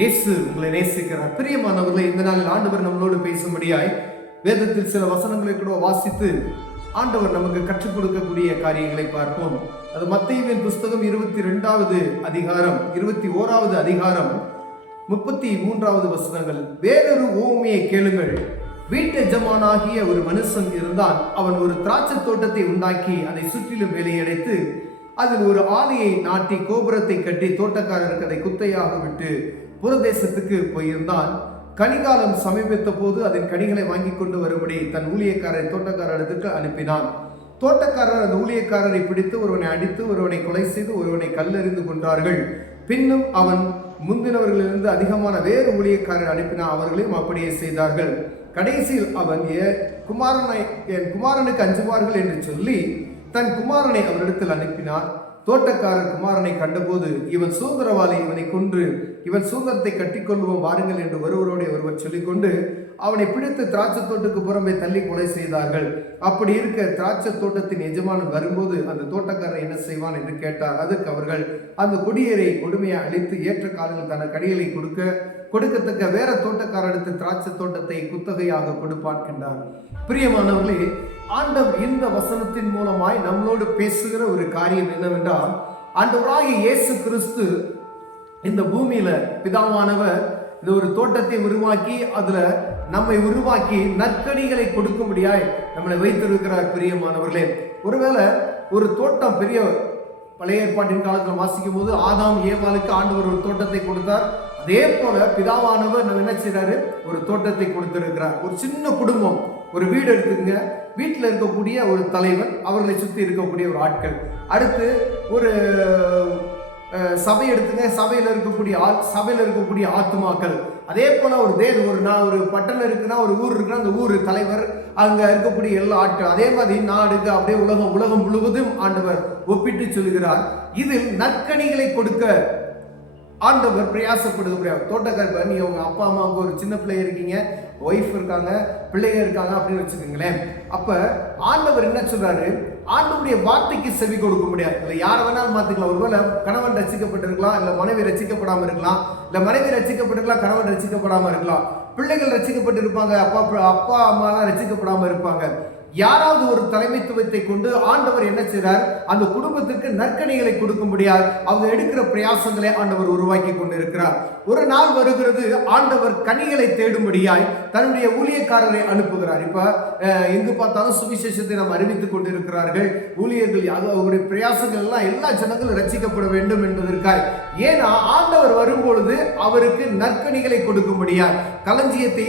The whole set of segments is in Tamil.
இயேசு உங்களை நேசிக்கிறார். பிரியமானவர்களை, இந்த நாளில் ஆண்டவர் நம்மளோடு பேசும்படியாய் வேதத்தில் சில வசனங்களை கூட வாசித்து ஆண்டவர் நமக்கு கற்றுக் கொடுக்கக்கூடிய காரியங்களை பார்ப்போம். அது மத்தேயுவின் புஸ்தகம் 22வது அதிகாரம் 21வது அதிகாரம் 33வது வசனங்கள். வேறொரு உவமையை கேளுங்கள். வீட்டு எஜமானாகிய ஒரு மனுஷன் இருந்தான். அவன் ஒரு திராட்சை தோட்டத்தை உண்டாக்கி அதை சுற்றிலும் வேலையடைத்து அதில் ஒரு ஆலையை நாட்டி கோபுரத்தை கட்டி தோட்டக்காரருக்கு அதை குத்தையாக விட்டு புறதேசத்துக்கு போயிருந்தான். கனிகாலம் சமீபித்த போது அதன் கனிகளை வாங்கி கொண்டு வரும்படி தன் ஊழியக்காரரை தோட்டக்காரருக்கு அனுப்பினான். தோட்டக்காரர் அந்த ஊழியக்காரரை பிடித்து ஒருவனை அடித்து ஒருவனை கொலை செய்து ஒருவனை கல்லெறிந்து கொண்டார்கள். பின்னும் அவன் முந்தினவர்களிலிருந்து அதிகமான வேறு ஊழியக்காரர் அனுப்பினான். அவர்களையும் அப்படியே செய்தார்கள். கடைசியில் அவன் என் குமாரனுக்கு அஞ்சுவார்கள் என்று சொல்லி தன் குமாரனை அவரிடத்தில் அனுப்பினார். தோட்டக்காரர் குமாரனை கண்டபோது, இவன் சுதந்திரவாளி, இவனை கொன்று இவன் சுதந்திரத்தை கட்டிக்கொள்வோம் வாருங்கள் என்று ஒருவரோட ஒருவர் சொல்லிக்கொண்டு அவனை பிடித்து திராட்சை தோட்டத்துக்கு புறம்பே தள்ளி கொலை செய்தார்கள். அப்படி இருக்க திராட்சை தோட்டத்தின் எஜமானன் வரும்போது அந்த தோட்டக்காரர் என்ன செய்வான் என்று கேட்டார். அதற்கு அவர்கள், அந்த கொடியரை கொடுமையை அழித்து ஏற்ற காலத்தில் தன கடிகளை கொடுக்கத்தக்க வேற தோட்டக்காரருக்கு திராட்சை தோட்டத்தை குத்தகையாக கொடுப்பான் என்றார். பிரியமானவர்களே, ஆண்டவர் இந்த வசனத்தின் மூலமாய் நம்மளோடு பேசுகிற ஒரு காரியம் என்னவென்றால், ஆண்டவராகிய இயேசு கிறிஸ்து இந்த பூமியில பிதாவானவர் இந்த ஒரு தோட்டத்தை உருவாக்கி அதுல நம்மை உருவாக்கி நற்கனிகளை கொடுக்கும்படியாய் நம்மளை வைத்திருக்கிறார். பிரியமானவர்களே, ஒருவேளை ஒரு தோட்டம் பெரிய பழைய ஏற்பாட்டின் காலத்தில் வாசிக்கும் போது ஆதாம் ஏவாளுக்கு ஆண்டவர் ஒரு தோட்டத்தை கொடுத்தார். அதே போல பிதாவானவர் நம்ம என்ன செய்யறாரு, ஒரு தோட்டத்தை கொடுத்திருக்கிறார். ஒரு சின்ன குடும்பம், ஒரு வீடு எடுத்துங்க, வீட்டில் இருக்கக்கூடிய ஒரு தலைவன், அவர்களை சுற்றி இருக்கக்கூடிய ஒரு ஆட்கள், அடுத்து ஒரு சபை எடுத்துங்க, சபையில் இருக்கக்கூடிய ஆத்துமாக்கள், அதே போல ஒரு பட்டணம் இருக்குன்னா, ஒரு ஊர் இருக்குன்னா அந்த ஊர் தலைவர், அங்க இருக்கக்கூடிய எல்லா ஆட்கள், அதே மாதிரி நாடுக்கு அப்படியே உலகம் முழுவதும் ஆண்டவர் ஒப்பிட்டு சொல்கிறார். இதில் நற்கனிகளை கொடுக்க ஆண்டவர் பிரயாசப்படுகிறார். தோட்டக்காரர், நீ உங்க அப்பா அம்மாவுக்கு ஒரு சின்ன பிள்ளை இருக்கீங்க, ஒய்ஃப் இருக்காங்க, பிள்ளைங்க இருக்காங்க அப்படின்னு வச்சுக்கோங்களேன். அப்ப ஆண்டவர் என்ன சொல்றாரு, ஆண்டவருடைய வார்த்தைக்கு செவி கொடுக்க முடியாது. இல்லை யாரை வேணாலும் மாத்திக்கலாம். ஒருவேளை கணவன் ரசிக்கப்பட்டிருக்கலாம், இல்லை மனைவி ரசிக்கப்படாம இருக்கலாம், இல்லை மனைவி ரசிக்கப்பட்டிருக்கலாம், கணவன் ரசிக்கப்படாம இருக்கலாம், பிள்ளைகள் ரசிக்கப்பட்டு இருப்பாங்க, அப்பா அம்மாலாம் ரசிக்கப்படாம இருப்பாங்க. யாராவது ஒரு தலைமைத்துவத்தை கொண்டு ஆண்டவர் என்ன செய்றார், அந்த குடும்பத்திற்கு நற்கனிகளை கொடுக்கும்படியால் அவங்க எடுக்கிற பிரயாசங்களை ஆண்டவர் உருவாக்கி கொண்டிருக்கிறார். ஒரு நாள் வருகிறது, ஆண்டவர் கனிகளை தேடும்படியாய் தன்னுடைய ஊழியக்காரரை அனுப்புகிறார். இப்ப எங்கு பார்த்தாலும் சுவிசேஷத்தை நாம் அறிவித்துக் கொண்டிருக்கிறார்கள். ஊழியர்கள் அவருடைய பிரயாசங்கள் எல்லாம் எல்லா ஜனங்களும் ரட்சிக்கப்பட வேண்டும் என்பதற்காய். ஏன்னா ஆண்டவர் வரும்பொழுது அவருக்கு நற்கனிகளை கொடுக்கும்படியாய் களஞ்சியத்தை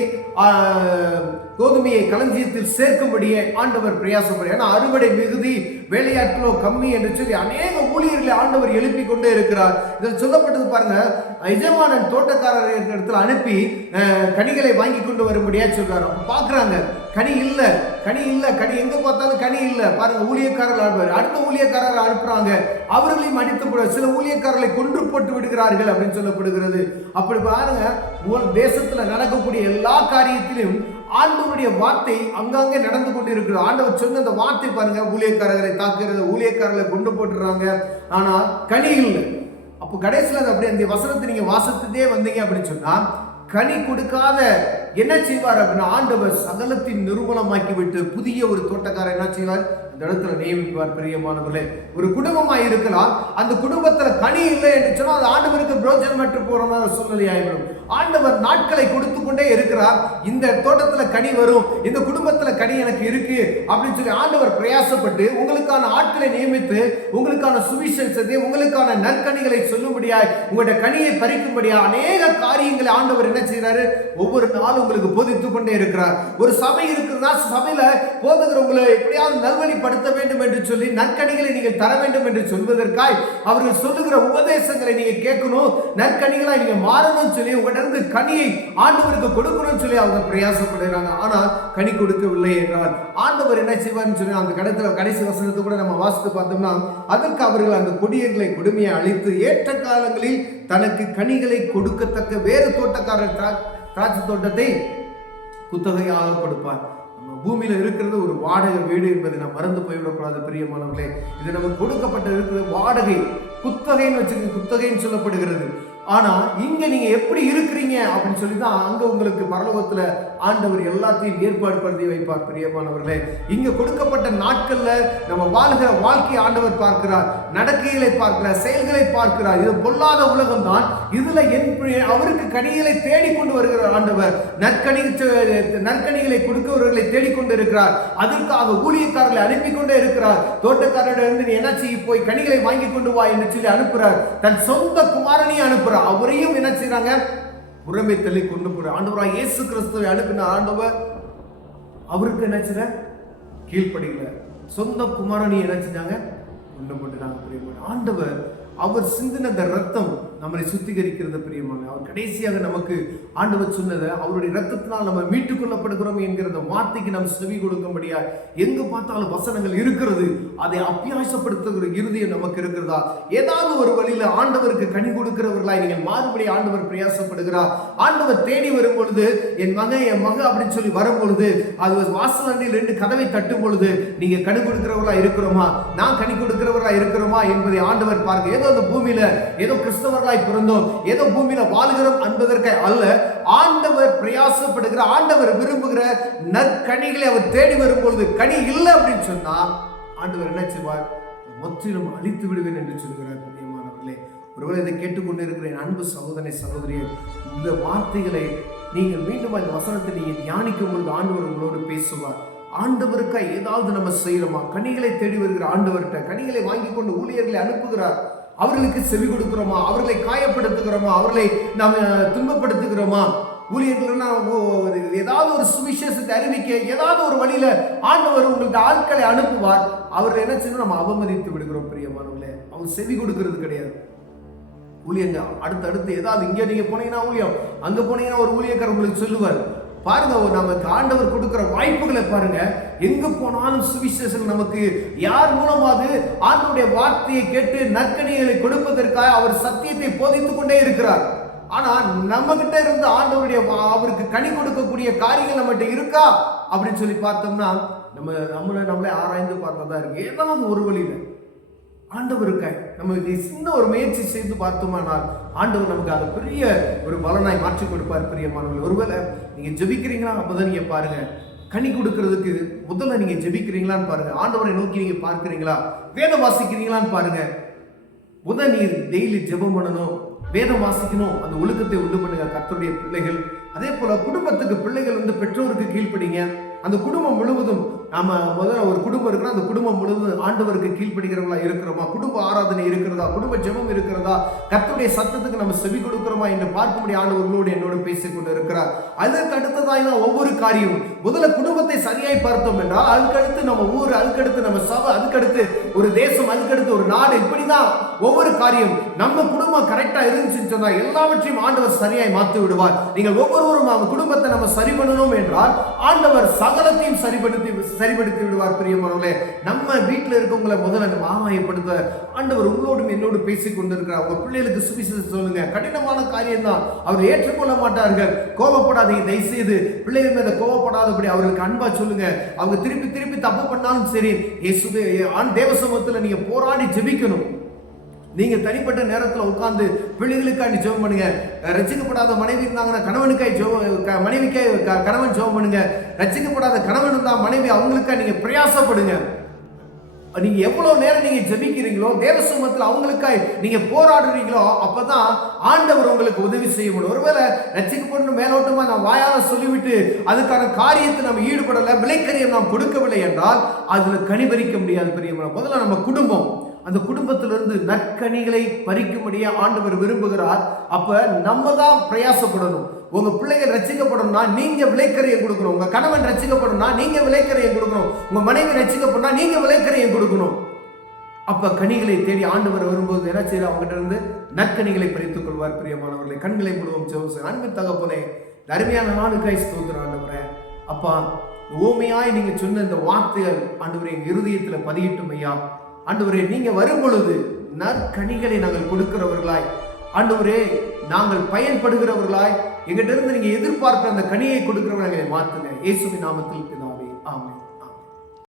கோதுமையை களஞ்சியத்தில் சேர்க்கும்படியே ஆண்டவர் பிரயாசப்படுகிறார். ஏன்னா அறுவடை மிகுதி, வேலையாட்களோ கம்மி என்று சொல்லி அநேக ஊழியர்களை ஆண்டவர் எழுப்பி கொண்டே இருக்கிறார். இதில் சொல்லப்பட்டது பாருங்க, எஜமானன் தோட்டக்காரர் இடத்துல அனுப்பி கனிகளை வாங்கி கொண்டு வரும்படியா சொல்றாரு. பாக்குறாங்க, கனி இல்ல, கனி எங்க பார்த்தாலும் கனி இல்ல. பாருங்க, ஊழியக்காரர்கள் அனுப்புறாரு, அடுத்த ஊழியக்காரர்கள் அனுப்புறாங்க, அவர்களையும் அடித்து சில ஊழியக்காரர்களை கொன்று போட்டு விடுகிறார்கள் அப்படின்னு சொல்லப்படுகிறது. அப்படி பாருங்க, தேசத்துல நடக்கக்கூடிய எல்லா காரியத்திலும் ஆண்டவருடைய வார்த்தை அங்கங்கே நடந்து கொண்டு இருக்கிறது. ஆண்டவர் சொன்ன அந்த வார்த்தை பாருங்க, ஊழியக்காரர்களை தாக்குறது, ஊழியக்காரர்களை கொண்டு போட்டுறாங்க, ஆனா கனி இல்லை. அப்போ கடைசியில் அப்படி அந்த வசனத்தை நீங்க வாசத்துட்டே வந்தீங்க அப்படின்னு சொன்னா, கனி கொடுக்காத என்ன செய்வார் அப்படின்னா, ஆண்டவர் சகலத்தின் நிர்மூலமாக்கி விட்டு புதிய ஒரு தோட்டக்காரர் என்ன செய்வார், அந்த இடத்துல நியமிப்பார். பிரியமானவர்களே, ஒரு குடும்பமாய் இருக்கலாம், அந்த குடும்பத்துல கனி இல்லை என்று சொன்னால் அது ஆண்டவருக்கு பிரோஜனமற்று போற மாதிரி சூழ்நிலையாயிடும். ஆண்டவர் நாட்களை கொடுத்து கொண்டே இருக்கிறார். இந்த தோட்டத்துல கனி வரும், இந்த குடும்பத்துல கனி எனக்கு இருக்கு அப்படின்னு சொல்லி ஆண்டவர் பிரயாசப்பட்டு உங்களுக்கான ஆட்களை நியமித்து உங்களுக்கான சுவிசேஷத்தை, உங்களுக்கான நற்கனிகளை சொல்லும்படியாய், உங்களுடைய கனியை பறிக்கும்படியா அநேக காரியங்களை ஆண்டவர் என்ன செய்யறாரு, ஒவ்வொரு நாளும் உங்களுக்கு போதித்து கொண்டே இருக்கிறார். ஒரு சபை இருக்கிறதா, சபையில போதுகிறவங்களை எப்படியாவது நல்வழிப்படுத்த வேண்டும் என்று சொல்லி நற்கனிகளை நீங்கள் தர வேண்டும் என்று சொல்வதற்காய் அவர்கள் சொல்லுகிற உபதேசங்களை நீங்க கேட்கணும், நற்கனிகளை நீங்க மாறணும் சொல்லி உங்களிடந்து கனியை ஆண்டவருக்கு கொடுக்கணும்னு சொல்லி அவங்க பிரயாசப்படுகிறாங்க. ஆனா கனி கொடுக்கவில்லை என்றால் ஆண்டவர் என்ன செய்வார்னு சொல்லி அந்த கடைசி வசனத்தை கூட நம்ம வாசித்து பார்த்தோம்னா, அதற்கு அவர்கள் அந்த கொடியர்களை கொடுமையை அழித்து ஏற்ற காலங்களில் தனக்கு கனிகளை கொடுக்கத்தக்க வேறு தோட்டக்காரர் திராட்சை தோட்டத்தை குத்தகையாக கொடுப்பார். பூமியில இருக்கிறது ஒரு வாடகை வீடு என்பதை நாம் மறந்து போய்விடக்கூடாது. பிரியமானவர்களே, இது நமக்கு கொடுக்கப்பட்ட இருக்கிற வாடகை, குத்தகைன்னு வச்சுக்க, குத்தகைன்னு சொல்லப்படுகிறது. ஆனா இங்க நீங்க எப்படி இருக்கிறீங்க அப்படின்னு சொல்லி தான் அங்க உங்களுக்கு பரலோகத்துல ஆண்டவர் எல்லாத்தையும் ஏற்பாடு பண்ணி வைப்பார். பிரியமானவர்களே, இங்க கொடுக்கப்பட்ட நாட்கள்ல நம்ம வாழ்கிற வாழ்க்கையை ஆண்டவர் பார்க்கிறார், நடக்கைகளை பார்க்கிறார், செயல்களை பார்க்கிறார். இது பொல்லாத உலகம் தான். இதுல அவருக்கு கனிகளை தேடிக்கொண்டு வருகிறார் ஆண்டவர். நற்கனிகளை கொடுக்கிறவர்களை தேடிக்கொண்டு இருக்கிறார். அதற்காக ஊழியக்காரர்களை அனுப்பி கொண்டே இருக்கிறார். தோட்டக்காரரிடம் நீ என்ன செய்ய போய் கனிகளை வாங்கி கொண்டு வா என்று சொல்லி அனுப்புறார். தன் சொந்த குமாரனையும் அனுப்புறார். அவரையும் என்ன செய்யறாங்க, புறமே தள்ளி கொண்டு போற ஆண்டவராக இயேசு கிறிஸ்துவை அனுப்பின ஆண்டவர் அவருக்கு என்ன செய்ய கீழ்ப்படிக்கல. சொந்த குமாரனை என்ன செஞ்சாங்க, கொண்டு போட்டுட்டாங்க. ஆண்டவர் அவர் சிந்தின அந்த ரத்தம் நம்மளை சுத்திகரிக்கிறது. பிரியமான அவர் கடைசியாக நமக்கு ஆண்டவர் சொன்னதை அவருடைய ரத்தத்தினால் நம்ம மீட்டுக் கொள்ளப்படுகிறோம் என்கிற வார்த்தைக்கு நம்ம செவி கொடுக்கும்படியா எங்கு பார்த்தாலும் வசனங்கள் இருக்கிறது. அதை அபியாசப்படுத்துகிற இருதயம் நமக்கு இருக்கிறதா? ஏதாவது ஒரு வழியில ஆண்டவருக்கு கனி கொடுக்கிறவர்களாய் நீங்கள் மாறுபடி ஆண்டவர் பிரயாசப்படுகிறார். ஆண்டவர் தேடி வரும் பொழுது என் மக அப்படின்னு சொல்லி வரும் பொழுது அது வாசல் அண்டையில் 2 கதவை தட்டும் பொழுது நீங்க கனி கொடுக்கிறவர்களா இருக்கிறோமா, நான் கனி கொடுக்கிறவர்களா இருக்கிறோமா என்பதை ஆண்டவர் பாருங்க. ஏதோ அந்த பூமியில ஏதோ கிறிஸ்தவர்களாய் பிறந்தோம், ஏதோ பூமியில வாழ்கிறோம் என்பதற்கு அல்ல. ஆண்டவர் பிரயாசப்படுகிற, ஆண்டவர் விரும்புகிற நற்கனிகளை அவர் தேடி வரும் பொழுது கனி இல்லை அப்படின்னு சொன்னா ஆண்டவர் என்ன செய்வார், முற்றிலும் அழித்து விடுவேன் என்று சொல்கிறார். பிரியமானவர்களே, ஒருவேளை இதை கேட்டுக்கொண்டு இருக்கிற என் அன்பு சகோதரனை சகோதரியே, இந்த வார்த்தைகளை நீங்கள் மீண்டும் அந்த வசனத்தை நீங்கள் தியானிக்கும் பொழுது ஆண்டவர் உங்களோடு பேசுவார். ஆண்டவருக்கா ஏதாவது நம்ம செய்யறோமா? கனிகளை தேடி வருகிற ஆண்டவர்கிட்ட கனிகளை வாங்கி கொண்டு ஊழியர்களை அனுப்புகிறார். அவர்களுக்கு செவி கொடுக்கிறோமா? அவர்களை காயப்படுத்துகிறோமா? அவர்களை நாம் துன்பப்படுத்துகிறோமா? ஊழியர்கள் ஏதாவது ஒரு சுவிசேஷத்தை அறிவிக்க ஏதாவது ஒரு வழியில ஆண்டவர் உங்களுக்கு ஆட்களை அனுப்புவார். அவர்கள் என்ன செய்யணும், நம்ம அவமதித்து விடுகிறோம். பிரியமானவர்களே, அவங்க செவி கொடுக்கிறது கிடையாது. ஊழியங்க அடுத்தடுத்து ஏதாவது இங்க நீங்க போனீங்கன்னா ஊழியம், அங்க போனீங்கன்னா ஒரு ஊழியக்காரர் உங்களுக்கு சொல்லுவார். பாருங்க, நமக்கு ஆண்டவர் கொடுக்கிற வாய்ப்புகளை பாருங்க. எங்க போனாலும் சுவிசேஷம் நமக்கு யார் மூலமாவது ஆண்டவருடைய வார்த்தையை கேட்டு நற்கனிகளை கொடுப்பதற்காக அவர் சத்தியத்தை போதித்துக் கொண்டே இருக்கிறார். ஆனா நம்ம கிட்ட இருந்து ஆண்டவருடைய அவருக்கு கனி கொடுக்கக்கூடிய காரியங்கள் நம்மகிட்ட இருக்கா அப்படின்னு சொல்லி பார்த்தோம்னா நம்மளே ஆராய்ந்து பார்த்ததா இருக்கு. ஏதாவது ஒரு வழியில ஆண்டவருக்காய் நம்ம சின்ன ஒரு முயற்சி செய்து பார்த்தோமானால் ஆண்டவர் நமக்கு அதை பெரிய ஒரு பலனாய் மாற்றி கொடுப்பார். பிரியமானவர்கள், ஒருவேளை நீங்க ஜெபிக்கிறீங்களா, அப்பதான் நீங்க பாருங்க கனி கொடுக்கிறதுக்கு முதல்ல நீங்க ஜெபிக்கிறீங்களான்னு பாருங்க. ஆண்டவரை நோக்கி நீங்க பார்க்கிறீங்களா, வேதம் வாசிக்கிறீங்களான்னு பாருங்க. முதல் நீ டெய்லி ஜெபம் பண்ணணும், வேதம் வாசிக்கணும். அந்த ஒழுக்கத்தை உண்டு பண்ணுங்க கர்த்தருடைய பிள்ளைகள். அதே போல குடும்பத்துக்கு பிள்ளைகள் பெற்றோருக்கு கீழ்ப்படிங்க. அந்த குடும்பம் முழுவதும் நாம முதல்ல ஒரு குடும்பம் இருக்கிறோம், அந்த குடும்பம் முழுவதும் ஆண்டவருக்கு கீழ்ப்படுகிறவங்களா இருக்கிறோமா, குடும்ப ஆராதனை இருக்கிறதா, குடும்ப ஜெபம் இருக்கிறதா, கர்த்தருடைய சத்தத்துக்கு நம்ம செவி கொடுக்கிறோமா என்று பார்க்கும்படி ஆண்டவர்களோடு என்னோடு பேசிக் கொண்டு இருக்கிறார். அதற்கு அடுத்ததாய் தான் ஒவ்வொரு காரியமும். முதல்ல குடும்பத்தை சரியாய் பார்த்தோம் என்றால் அதுக்கடுத்து நம்ம ஊர், அதுக்கடுத்து நம்ம சபை, அதுக்கடுத்து ஒரு தேசம், அதுக்கடுத்து ஒரு நாடு, இப்படிதான் ஒவ்வொரு காரியம். நம்ம குடும்பம் கரெக்டா இருந்துச்சுன்னு சொன்னா எல்லாவற்றையும் ஆண்டவர் சரியாய் மாற்றி விடுவார். நீங்கள் ஒவ்வொருவரும் அவங்க குடும்பத்தை நம்ம சரி பண்ணணும் என்றால் ஆண்டவர் சகலத்தையும் சரிபடுத்தி விடுவார். பிரியமானவர்களே, நம்ம வீட்டில் இருக்கவங்களை முதல்ல நம்ம ஆமாயப்படுத்த ஆண்டவர் உங்களோடும் என்னோடு பேசிக் கொண்டிருக்கிறார். உங்க பிள்ளைகளுக்கு சுவிசேஷம் சொல்லுங்க. கடினமான காரியம் தான், அவர் ஏற்றுக்கொள்ள மாட்டார்கள். கோபப்படாதீங்க, தயவுசெய்து பிள்ளைகள் மீது கோபப்படாதபடி அவர்களுக்கு அன்பா சொல்லுங்க. அவங்க திருப்பி திருப்பி தப்பு பண்ணாலும் சரி, தேவ சமூகத்தில் நீங்க போராடி ஜெபிக்கணும். நீங்க தனிப்பட்ட நேரத்தில் உட்கார்ந்து பிள்ளைகளுக்காண்டி ஜெபம் பண்ணுங்க. ரட்சிக்கப்படாத மனைவி இருந்தாங்கன்னா கணவனுக்காய் மனைவிக்காய் கணவன் ஜெபம் பண்ணுங்க. ரட்சிக்கப்படாத கணவன் இருந்தா மனைவி அவங்களுக்காக நீங்க பிரயாசப்படுங்க. நீங்க எவ்வளவு நேரம் நீங்க ஜெபிக்கிறீங்களோ, தேவ சமூகத்தில் அவங்களுக்காய் நீங்க போராடுறீங்களோ, அப்பதான் ஆண்டவர் உங்களுக்கு உதவி செய்ய முடியும். ஒருவேளை ரட்சிக்கப்படணும் மேலோட்டமா நான் வாயால சொல்லிவிட்டு அதுக்கான காரியத்தை நம்ம ஈடுபடல, விலைக்கரியம் நாம் கொடுக்கவில்லை என்றால் அதுல கனிபறிக்க முடியாது. பெரிய முதல்ல நம்ம குடும்பம், அந்த குடும்பத்திலிருந்து நற்கனிகளை பறிக்கும்படியா ஆண்டவர் விரும்புகிறார். அப்ப நம்ம தான் பிரயாசப்படணும். உங்க பிள்ளைகள் ரட்சிக்கப்படணும்னா நீங்க விலைக்கரியம் கொடுக்கணும். உங்க கணவன் ரட்சிக்கப்படணும்னா நீங்க விலைக்கரியம் கொடுக்கணும். உங்க மனைவி ரட்சிக்கப்படணும்னா நீங்க விலைக்கரியம் கொடுக்கணும். அப்ப கனிகளை தேடி ஆண்டவர் வரும்போது என்ன செய்யற, அவங்ககிட்ட இருந்து நற்கனிகளை பறித்துக் கொள்வார். பிரியமானவர்களை, கண்களை முழுவதும் ஜெபம். அன்பு தகப்பனே, அருமையான நாளுக்காய் ஸ்தோத்திரம் ஆண்டவரே. அப்பா, ஓமையாய் நீங்க சொன்ன இந்த வார்த்தைகள் ஆண்டவரே எங்க இருதயத்துல பதியட்டும் ஐயா. ஆண்டவரே, நீங்க வரும் பொழுது நற்கனிகளை நாங்கள் கொடுக்கிறவர்களாய், ஆண்டவரே நாங்கள் பயன்படுகிறவர்களாய், எங்கிட்ட இருந்து நீங்க எதிர்பார்க்கிற அந்த கனியை கொடுக்கிறவர்களை மாற்றுங்க. இயேசுவின் நாமத்தில் பிதாவே, ஆமென்.